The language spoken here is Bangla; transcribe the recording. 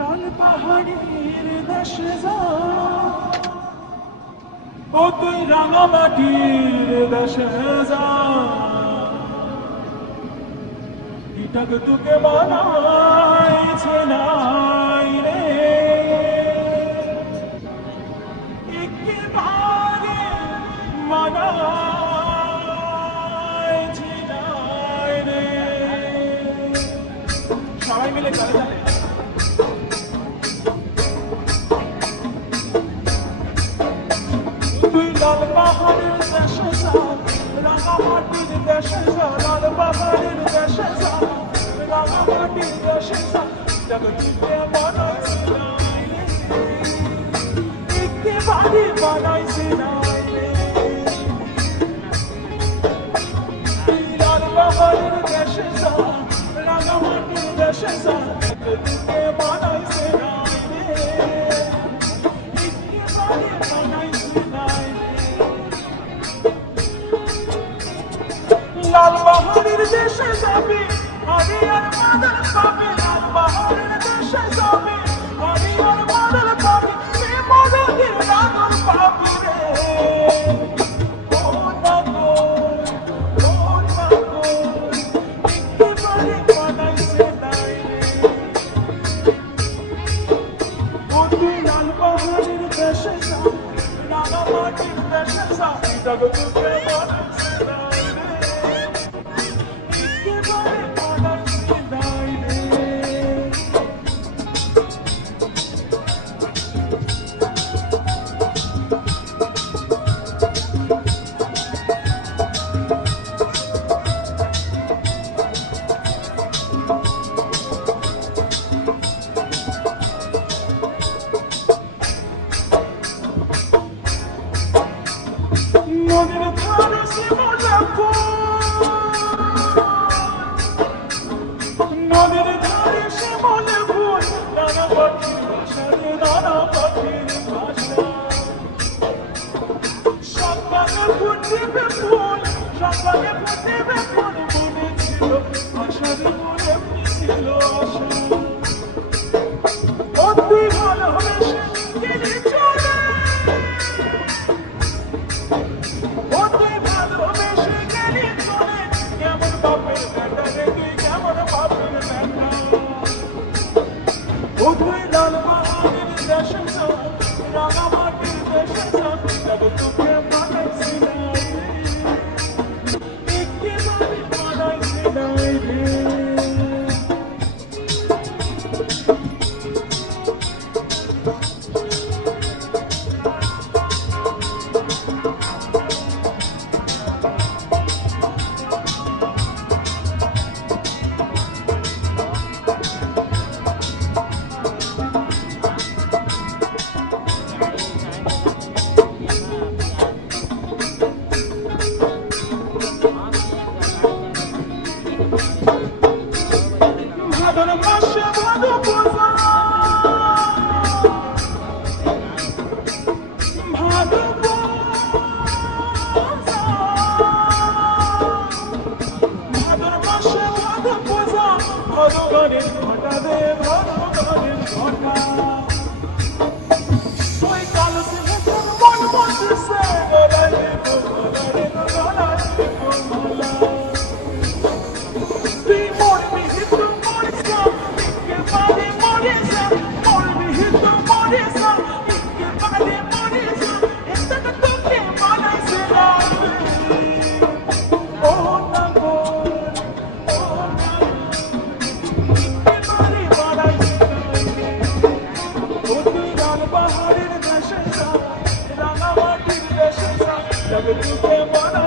লাল পাহাড়ের দেশে যা, ও তুই রাঙামাটির দেশে যা, এটাকে তোকে বানাইছে নাই রে, একেবারে মানাইছে নাই রে। সবাই মিলে চলে চলে লাল পাহাড়ের দেশে যা, রাঙামাটির দেশে যা, লাল পাহাড়ের দেশে যা, রাঙামাটির দেশে যা, জগৎকে বানাইছে নাই রে, একেবারে বানাইছে নাই রে। লাল পাহাড়ের দেশে যা, রাঙামাটির দেশে যা, জগৎকে বানাইছে নাই রে, একেবারে বানাইছে নাই রে। লাল পাহাড়ের দেশে যাবে হরি আর মাদল পাবে, লাল পাহাড়ের দেশে যাবে হরি আর মাদল পাবে, সে মদদের রাগল পাবে রে। ও নাগো, ও নাগো, একেবারে বানাইছে নাই রে। ও তুই লাল পাহাড়ের দেশে যা, রাঙামাটির দেশে যা, জগৎকে বানাইছে নাই রে, একেবারে বানাইছে নাই রে। নদীর ধারে শিমুলের ফুল, নদীর ধারে শিমুলের ফুল, নানা পাখির ভাষা রে, নানা পাখির ভাষা। সকালে ফুটিবে ফুল, সকালে ফুটিবে ফুল, মনে ছিল আশা রে, মনে ছিল আশা। ও তুই ভালোবেসে গেলি চলে, ও তুই ভালোবেসে গেলি চলে, কেমন বাপের বেটা রে তুই, কেমন বাপের বেটা। ও তুই লাল পাহাড়ের দেশে যা, রাঙামাটির দেশে যা, জগৎকে বানাইছে নাই রে, একেবারে বানাইছে নাই রে। ভাদর মাসে ভাদর পূজা, ভাদর পূজা, ভাদর মাসে ভাদর পূজা, ভগবানের ঘটা দে, ভগবানের ঘটা। ওই কালো সিংহে তোর মন বসেছে, গলায় দেবো, গলায় দেবো, গলায় দেবো গলা। তুই মরবি হিন্দু মরে যা, একেবারে মরে যা, মরবি হিন্দু মরে যা, একেবারে মরে যা, এটাকে তোকে বানাইছে নাই রে। ও নাগো, ও নাগো, একেবারে বানাইছে নাই রে। ও তুই লাল পাহাড়ের দেশে যা, রাঙামাটির দেশে যা, জগৎকে বানাইছে